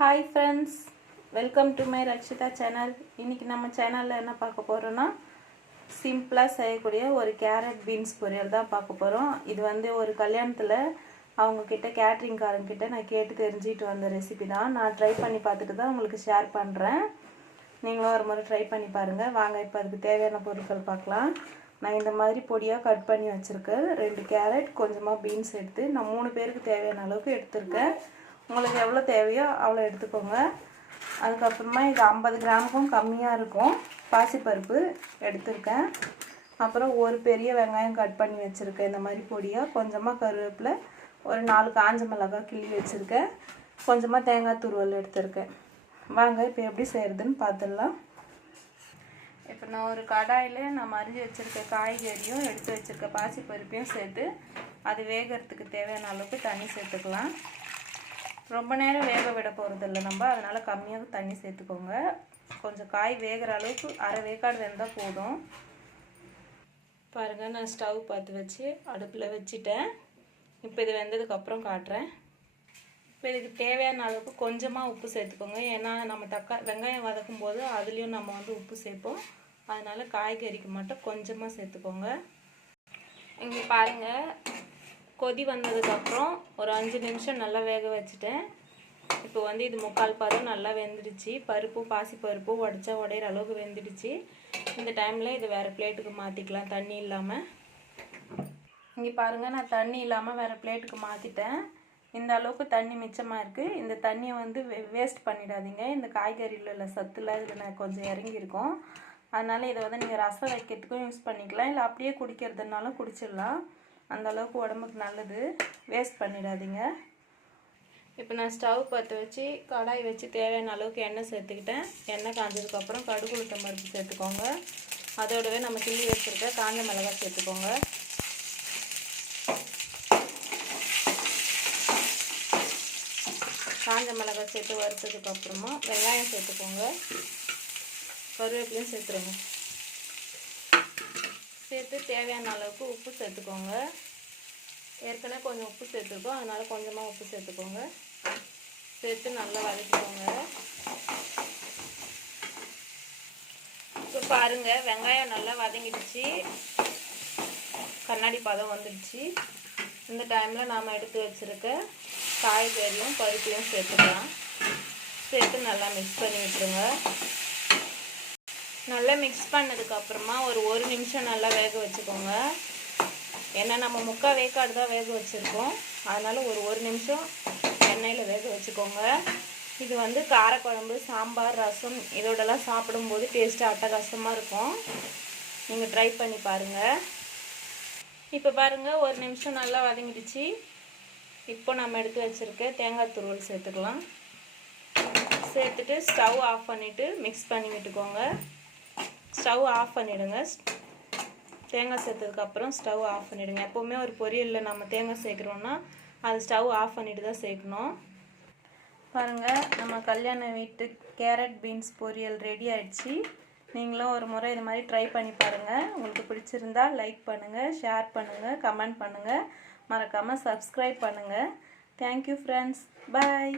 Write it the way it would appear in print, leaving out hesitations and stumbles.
Hi friends, welcome to my Rakshitha channel. இன்றைக்கி நம்ம சேனலில் என்ன பார்க்க போகிறோன்னா, சிம்பிளாக செய்யக்கூடிய ஒரு கேரட் பீன்ஸ் பொரியல் தான் பார்க்க போகிறோம். இது வந்து ஒரு கல்யாணத்தில் அவங்கக்கிட்ட கேட்ரிங்காரங்கிட்ட நான் கேட்டு தெரிஞ்சுட்டு வந்த ரெசிபி தான். நான் ட்ரை பண்ணி பார்த்துட்டு தான் உங்களுக்கு ஷேர் பண்ணுறேன். நீங்களும் ஒரு முறை ட்ரை பண்ணி பாருங்கள். வாங்க இப்போ அதுக்கு தேவையான பொருட்கள் பார்க்கலாம். நான் இந்த மாதிரி பொடியாக கட் பண்ணி வச்சுருக்கேன். 2 கேரட், கொஞ்சமாக பீன்ஸ் எடுத்து நான் 3 பேருக்கு தேவையான அளவுக்கு எடுத்திருக்கேன். உங்களுக்கு எவ்வளோ தேவையோ அவ்வளோ எடுத்துக்கோங்க. அதுக்கப்புறமா இது 50 கிராமுக்கும் கம்மியாக இருக்கும் பாசிப்பருப்பு எடுத்திருக்கேன். அப்புறம் ஒரு பெரிய வெங்காயம் கட் பண்ணி வச்சுருக்கேன் இந்த மாதிரி பொடியாக. கொஞ்சமாக கருவேப்பிலை, ஒரு 4 காஞ்ச மிளகாய் கிள்ளி வச்சுருக்கேன். கொஞ்சமாக தேங்காய் துருவல் எடுத்திருக்கேன். வாங்க இப்போ எப்படி செய்கிறதுன்னு பார்த்துடலாம். இப்போ நான் ஒரு கடாயில் நான் மரிஞ்சு வச்சுருக்க காய்கறியும் எடுத்து வச்சுருக்க பாசிப்பருப்பையும் சேர்த்து அது வேகிறதுக்கு தேவையான அளவுக்கு தண்ணி சேர்த்துக்கலாம். ரொம்ப நேரம் வேக விட போகிறதில்ல நம்ம, அதனால் கம்மியாக தண்ணி சேர்த்துக்கோங்க. கொஞ்சம் காய் வேகிற அளவுக்கு அரை வேக்காடு வெந்தால் போதும். பாருங்கள், நான் ஸ்டவ் பார்த்து வச்சு அடுப்பில் வச்சுட்டேன். இப்போ இது வெந்ததுக்கப்புறம் காட்டுறேன். இப்போ இதுக்கு தேவையான அளவுக்கு கொஞ்சமாக உப்பு சேர்த்துக்கோங்க. ஏன்னா நம்ம வெங்காயம் வதக்கும் போது அதுலேயும் நம்ம வந்து உப்பு சேர்ப்போம். அதனால் காய்கறிக்கு மட்டும் கொஞ்சமாக சேர்த்துக்கோங்க. இங்கே பாருங்கள், கொதி வந்ததுக்கப்புறம் ஒரு 5 நிமிஷம் நல்லா வேக வச்சுட்டேன். இப்போ வந்து இது 3/4 பதம் நல்லா வெந்துடுச்சு. பருப்பும் பாசிப்பருப்பும் உடைச்சா உடையிற அளவுக்கு வெந்துடுச்சு. இந்த டைமில் இது வேறு பிளேட்டுக்கு மாற்றிக்கலாம், தண்ணி இல்லாமல். இங்கே பாருங்கள், நான் தண்ணி இல்லாமல் வேறு பிளேட்டுக்கு மாற்றிட்டேன். இந்த அளவுக்கு தண்ணி மிச்சமாக இருக்குது. இந்த தண்ணியை வந்து வேஸ்ட் பண்ணிடாதீங்க. இந்த காய்கறியில் உள்ள சத்தில் இதில் நான் கொஞ்சம் இறங்கியிருக்கோம். அதனால் இதை வந்து நீங்கள் ரசம் வைக்கிறதுக்கும் யூஸ் பண்ணிக்கலாம், இல்லை அப்படியே குடிக்கிறதுனாலும் குடிச்சிடலாம். அந்த அளவுக்கு உடம்புக்கு நல்லது. வேஸ்ட் பண்ணிடாதீங்க. இப்போ நான் ஸ்டவ் பற்ற வச்சு கடாய் வச்சு தேவையான அளவுக்கு எண்ணெய் சேர்த்துக்கிட்டேன். எண்ணெய் காஞ்சதுக்கப்புறம் கடுகு உளுத்தம் பருப்பு சேர்த்துக்கோங்க. அதோடவே நம்ம கிள்ளி வச்சுருக்க காஞ்ச மிளகாய் சேர்த்துக்கோங்க. காஞ்ச மிளகாய் சேர்த்து வறுத்ததுக்கப்புறமா வெங்காயம் சேர்த்துக்கோங்க. கருவேப்பிலையும் சேர்த்துருங்க. சேர்த்து தேவையான அளவுக்கு உப்பு சேர்த்துக்கோங்க. ஏற்கனவே கொஞ்சம் உப்பு சேர்த்துருக்கோம், அதனால் கொஞ்சமாக உப்பு சேர்த்துக்கோங்க. சேர்த்து நல்லா வதக்கிக்கோங்க. இப்போ பாருங்கள், வெங்காயம் நல்லா வதங்கிடுச்சு, கண்ணாடி பதம் வந்துடுச்சு. இந்த டைமில் நாம் எடுத்து வச்சுருக்க காய்கறியும் பருப்பையும் சேர்த்துக்கலாம். சேர்த்து நல்லா மிக்ஸ் பண்ணி விட்டுருங்க. நல்லா மிக்ஸ் பண்ணதுக்கப்புறமா ஒரு நிமிஷம் நல்லா வேக வச்சுக்கோங்க. ஏன்னா நம்ம 3/4 வேக்காடு தான் வேக வச்சுருக்கோம். அதனால் ஒரு நிமிஷம் எண்ணெயில் வேக வச்சுக்கோங்க. இது வந்து காரக்குழம்பு, சாம்பார், ரசம் இதோடலாம் சாப்பிடும்போது டேஸ்ட்டு அட்டகாசமாக இருக்கும். நீங்கள் ட்ரை பண்ணி பாருங்கள். இப்போ பாருங்கள், 1 நிமிஷம் நல்லா வதங்கிடுச்சு. இப்போ நம்ம எடுத்து வச்சுருக்க தேங்காய் துருவல் சேர்த்துக்கலாம். சேர்த்துட்டு ஸ்டவ் ஆஃப் பண்ணிவிட்டு மிக்ஸ் பண்ணி விட்டுக்கோங்க. ஸ்டவ் ஆஃப் பண்ணிவிடுங்க. தேங்காய் சேர்த்ததுக்கப்புறம் ஸ்டவ் ஆஃப் பண்ணிவிடுங்க. எப்போவுமே ஒரு பொரியலில் நம்ம தேங்காய் சேர்க்குறோன்னா அது ஸ்டவ் ஆஃப் பண்ணிவிட்டு தான் சேர்க்கணும். பாருங்கள், நம்ம கல்யாண வீட்டு கேரட் பீன்ஸ் பொரியல் ரெடி ஆகிடுச்சு. நீங்களும் ஒரு முறை இது மாதிரி ட்ரை பண்ணி பாருங்கள். உங்களுக்கு பிடிச்சிருந்தா லைக் பண்ணுங்கள், ஷேர் பண்ணுங்கள், கமெண்ட் பண்ணுங்கள். மறக்காமல் சப்ஸ்கிரைப் பண்ணுங்கள். Thank you friends. பாய்.